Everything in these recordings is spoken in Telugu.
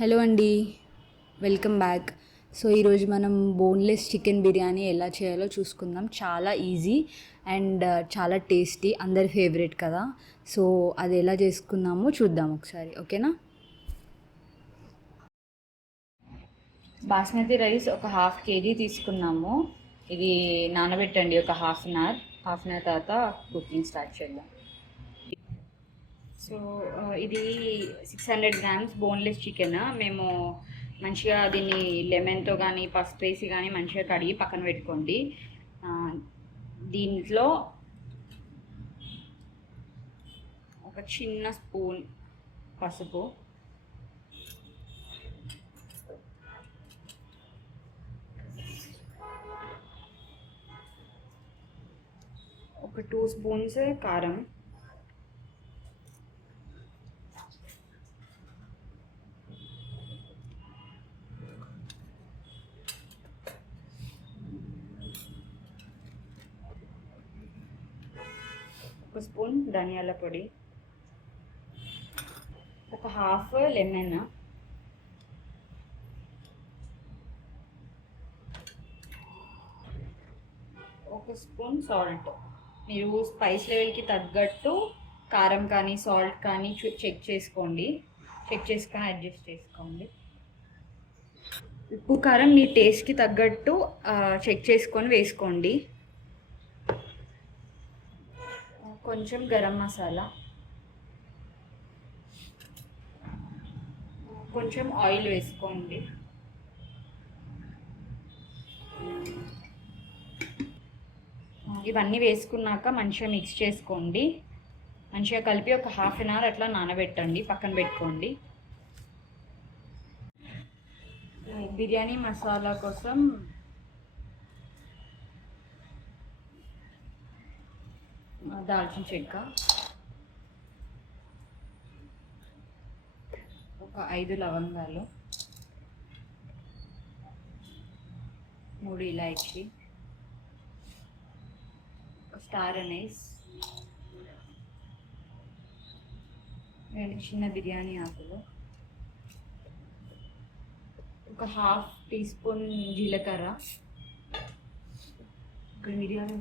హలో అండి, వెల్కమ్ బ్యాక్. సో ఈరోజు మనం బోన్లెస్ చికెన్ బిర్యానీ ఎలా చేయాలో చూసుకుందాం. చాలా ఈజీ అండ్ చాలా టేస్టీ, అందరి ఫేవరెట్ కదా. సో అది ఎలా చేసుకుందామో చూద్దాం ఒకసారి, ఓకేనా. బాస్మతి రైస్ ఒక హాఫ్ కేజీ తీసుకున్నాము. ఇది నానబెట్టండి ఒక హాఫ్ అన్ అవర్ తర్వాత కుకింగ్ స్టార్ట్ చేద్దాం. సో ఇది 600 గ్రామ్స్ బోన్లెస్ చికెన్. మేము మంచిగా దీన్ని లెమన్తో కానీ పసుపు వేసి కానీ మంచిగా కడిగి పక్కన పెట్టుకోండి. దీంట్లో ఒక చిన్న స్పూన్ పసుపు, ఒక 2 స్పూన్స్ కారం, ఒక స్పూన్ ధనియాల పొడి, ఒక హాఫ్ లెమన్, ఒక స్పూన్ సాల్ట్. మీరు స్పైస్ లెవెల్కి తగ్గట్టు కారం కానీ సాల్ట్ కానీ చెక్ చేసుకొని అడ్జస్ట్ చేసుకోండి. ఉప్పు కారం మీ టేస్ట్కి తగ్గట్టు చెక్ చేసుకొని వేసుకోండి. కొంచెం గరం మసాలా, కొంచెం ఆయిల్ వేసుకోండి. ఇవన్నీ వేసుకున్నాక మంచిగా మిక్స్ చేసుకోండి. మంచిగా కలిపి ఒక హాఫ్ అన్ అవర్ అట్లా నానబెట్టండి, పక్కన పెట్టుకోండి. బిర్యానీ మసాలా కోసం దాల్చిన చెక్క, ఒక 5 లవంగాలు, 3 ఇలాచీ, స్టార్ అనీస్, 2 చిన్న బిర్యానీ ఆకులు, ఒక హాఫ్ టీ స్పూన్ జీలకర్ర, ఒక మిరియాలు,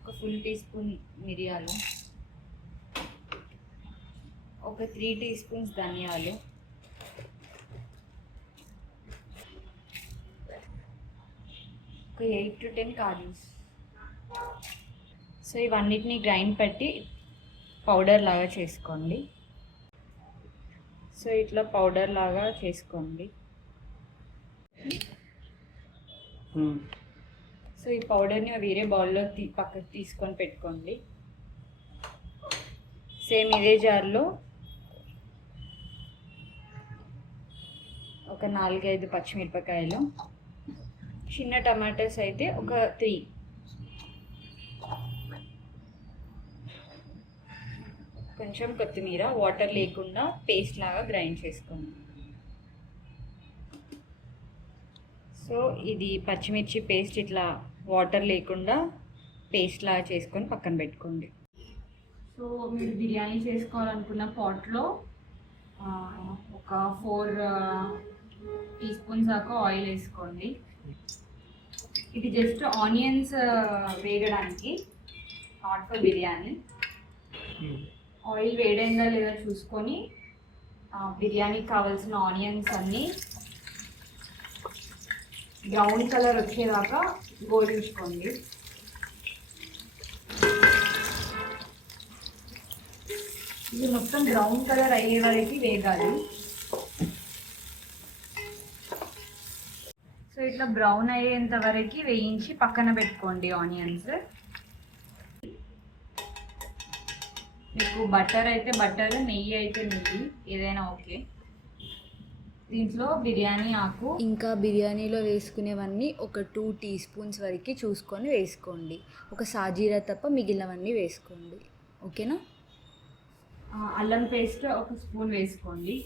ఒక ఫుల్ టీ స్పూన్ మిరియాలు, ఒక 3 టీ స్పూన్స్ ధనియాలు, ఒక 8 to 10 కాజూస్. సో ఇవన్నిటిని గ్రైండ్ పెట్టి పౌడర్ లాగా చేసుకోండి. సో ఇట్లా పౌడర్ లాగా చేసుకోండి. సో ఈ పౌడర్ని వేరే బౌల్లో పక్కకు తీసుకొని పెట్టుకోండి. సేమ్ ఇదే జార్లో ఒక 4-5 పచ్చిమిరపకాయలు, చిన్న టమాటాస్ అయితే ఒక 3, కొంచెం కొత్తిమీర, వాటర్ లేకుండా పేస్ట్ లాగా గ్రైండ్ చేసుకోండి. సో ఇది పచ్చిమిర్చి పేస్ట్ ఇట్లా వాటర్ లేకుండా పేస్ట్ లాగా చేసుకొని పక్కన పెట్టుకోండి. సో మీరు బిర్యానీ చేసుకోవాలనుకున్న పాట్లో ఒక 4 టీ స్పూన్స్ దాకా ఆయిల్ వేసుకోండి. ఇది జస్ట్ ఆనియన్స్ వేగడానికి, నాట్ ఫర్ బిర్యానీ. ఆయిల్ వేడైందా లేదా చూసుకొని బిర్యానీకి కావాల్సిన ఆనియన్స్ అన్నీ బ్రౌన్ కలర్ వచ్చేదాకా గోలించుకోండి. ఇది మొత్తం బ్రౌన్ కలర్ అయ్యే వరకు వేగాలి. సో ఇట్లా బ్రౌన్ అయ్యేంత వరకు వేయించి పక్కన పెట్టుకోండి ఆనియన్స్. మీకు బటర్ అయితే బటర్, నెయ్యి అయితే నెయ్యి, ఏదైనా ఓకే. దీంట్లో బిర్యానీ ఆకు, ఇంకా బిర్యానీలో వేసుకునేవన్నీ ఒక 2 టీ స్పూన్స్ వరకు చూసుకొని వేసుకోండి. ఒక సాజీరా తప్ప మిగిలినవన్నీ వేసుకోండి, ఓకేనా. అల్లం పేస్ట్ ఒక స్పూన్ వేసుకోండి.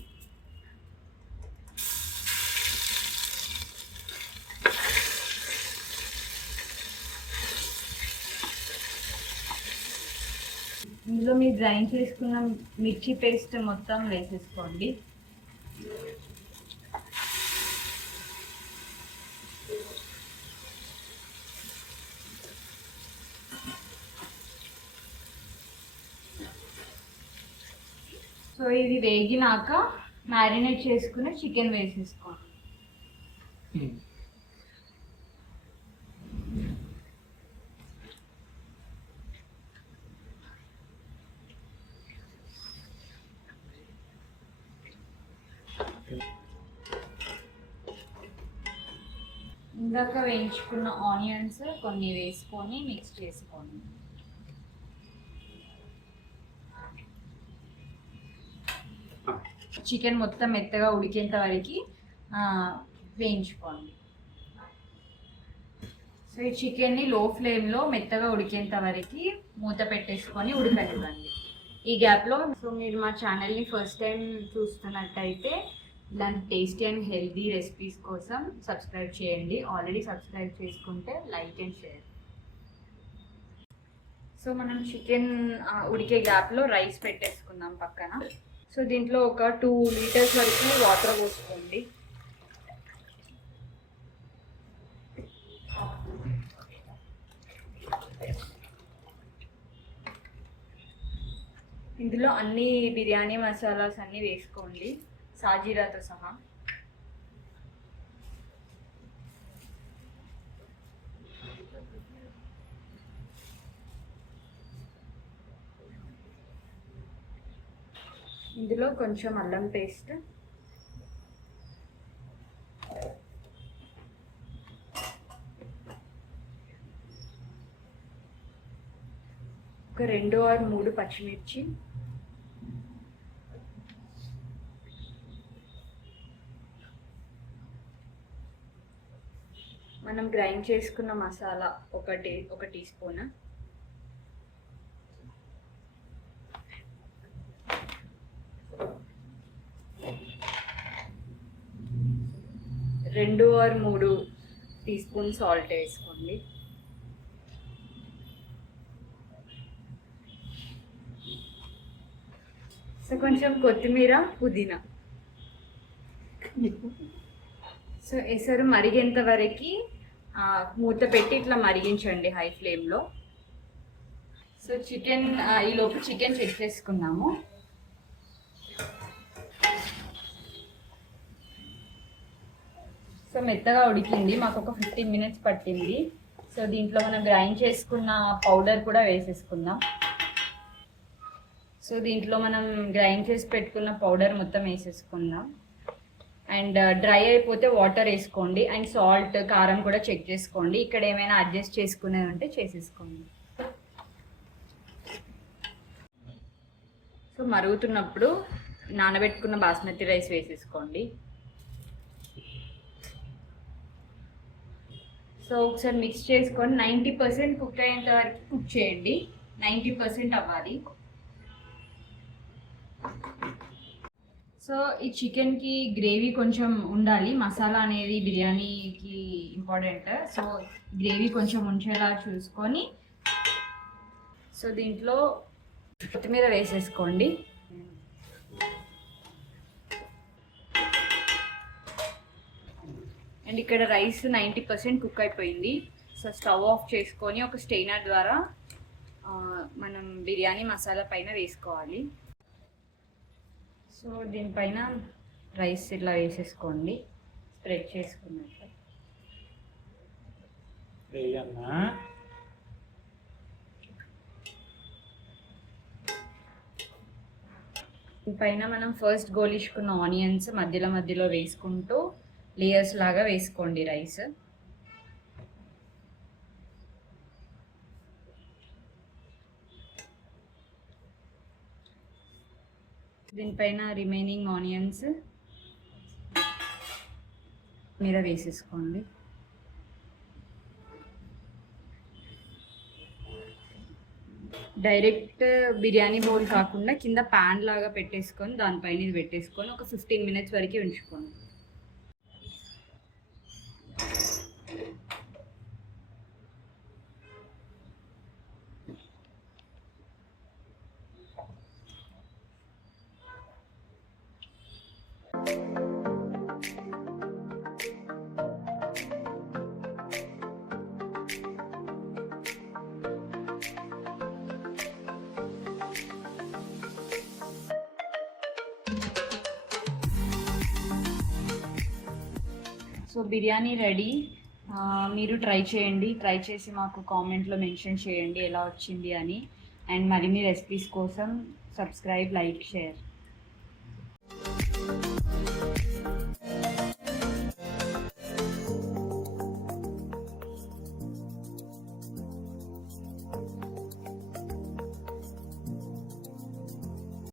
ఇందులో మీరు గ్రైండ్ చేసుకున్న మిర్చి పేస్ట్ మొత్తం వేసేసుకోండి. సో ఇది వేగినాక మ్యారినేట్ చేసుకుని చికెన్ వేసేసుకోండి. ఇందాక వేయించుకున్న ఆనియన్స్ కొన్ని వేసుకొని మిక్స్ చేసుకోండి. చికెన్ మొత్తం మెత్తగా ఉడికేంత వరకు వేయించుకోండి. సో ఈ చికెన్ని లో ఫ్లేమ్లో మెత్తగా ఉడికేంత వరకు మూత పెట్టేసుకొని ఉడకనివ్వండి. ఈ గ్యాప్లో సో మీరు మా ఛానల్ని ఫస్ట్ టైం చూస్తున్నట్టయితే ఇలాంటి టేస్టీ అండ్ హెల్దీ రెసిపీస్ కోసం సబ్స్క్రైబ్ చేయండి. ఆల్రెడీ సబ్స్క్రైబ్ చేసుకుంటే లైక్ అండ్ షేర్. సో మనం చికెన్ ఉడికే గ్యాప్లో రైస్ పెట్టేసుకుందాం పక్కన. సో దీంట్లో ఒక 2 లీటర్స్ వరకు వాటర్ పోసుకోండి. ఇందులో అన్ని బిర్యానీ మసాలాస్ అన్నీ వేసుకోండి, సాజీరాతో సహా. ఇందులో కొంచెం అల్లం పేస్ట్, ఒక 2 or 3 పచ్చిమిర్చి, మనం గ్రైండ్ చేసుకున్న మసాలా ఒక టీ స్పూన్, రెండు or 3 టీ స్పూన్ సాల్ట్ వేసుకోండి. సో కొంచెం కొత్తిమీర, పుదీనా. సో ఎసరు మరిగేంత వరకు మూత పెట్టి ఇట్లా మరిగించండి హై ఫ్లేమ్లో. సో ఈలోపు చికెన్ చెక్ చేసుకున్నాము. సో మెత్తగా ఉడికింది, మాకు ఒక 15 minutes పట్టింది. సో దీంట్లో మనం గ్రైండ్ చేసుకున్న పౌడర్ కూడా వేసేసుకుందాం. సో దీంట్లో మనం గ్రైండ్ చేసి పెట్టుకున్న పౌడర్ మొత్తం వేసేసుకుందాం. అండ్ డ్రై అయిపోతే వాటర్ వేసుకోండి. అండ్ సాల్ట్, కారం కూడా చెక్ చేసుకోండి. ఇక్కడ ఏమైనా అడ్జస్ట్ చేసుకునేది ఉంటే చేసేసుకోండి. సో మరుగుతున్నప్పుడు నానబెట్టుకున్న బాస్మతి రైస్ వేసేసుకోండి. సో ఒకసారి మిక్స్ చేసుకొని 90% కుక్ అయ్యేంత వరకు కుక్ చేయండి. 90% అవ్వాలి. సో ఈ చికెన్కి గ్రేవీ కొంచెం ఉండాలి. మసాలా అనేది బిర్యానీకి ఇంపార్టెంట్. సో గ్రేవీ కొంచెం ఉంచేలా చూసుకొని సో దీంట్లో కొత్తిమీర వేసేసుకోండి. అండ్ ఇక్కడ రైస్ 90% కుక్ అయిపోయింది. సో స్టవ్ ఆఫ్ చేసుకొని ఒక స్టెయినర్ ద్వారా మనం బిర్యానీ మసాలా పైన వేసుకోవాలి. సో దీనిపైన రైస్ ఇట్లా వేసేసుకోండి, స్ప్రెడ్ చేసుకున్నట్టు. దీనిపైన మనం ఫస్ట్ గోలించుకున్న ఆనియన్స్ మధ్యలో వేసుకుంటూ లేయర్స్ లాగా వేసుకోండి రైస్. దీనిపైన రిమైనింగ్ ఆనియన్స్ మీద వేసేసుకోండి. డైరెక్ట్ బిర్యానీ బౌల్ కాకుండా కింద ప్యాన్ లాగా పెట్టేసుకొని దానిపైన ఇది పెట్టేసుకొని ఒక 15 minutes వరకు ఉంచుకోండి. So biryani ready. మీరు ట్రై చేయండి, ట్రై చేసి మాకు కామెంట్లో మెన్షన్ చేయండి ఎలా వచ్చింది అని. అండ్ మరిన్ని రెసిపీస్ కోసం సబ్స్క్రైబ్, లైక్, షేర్.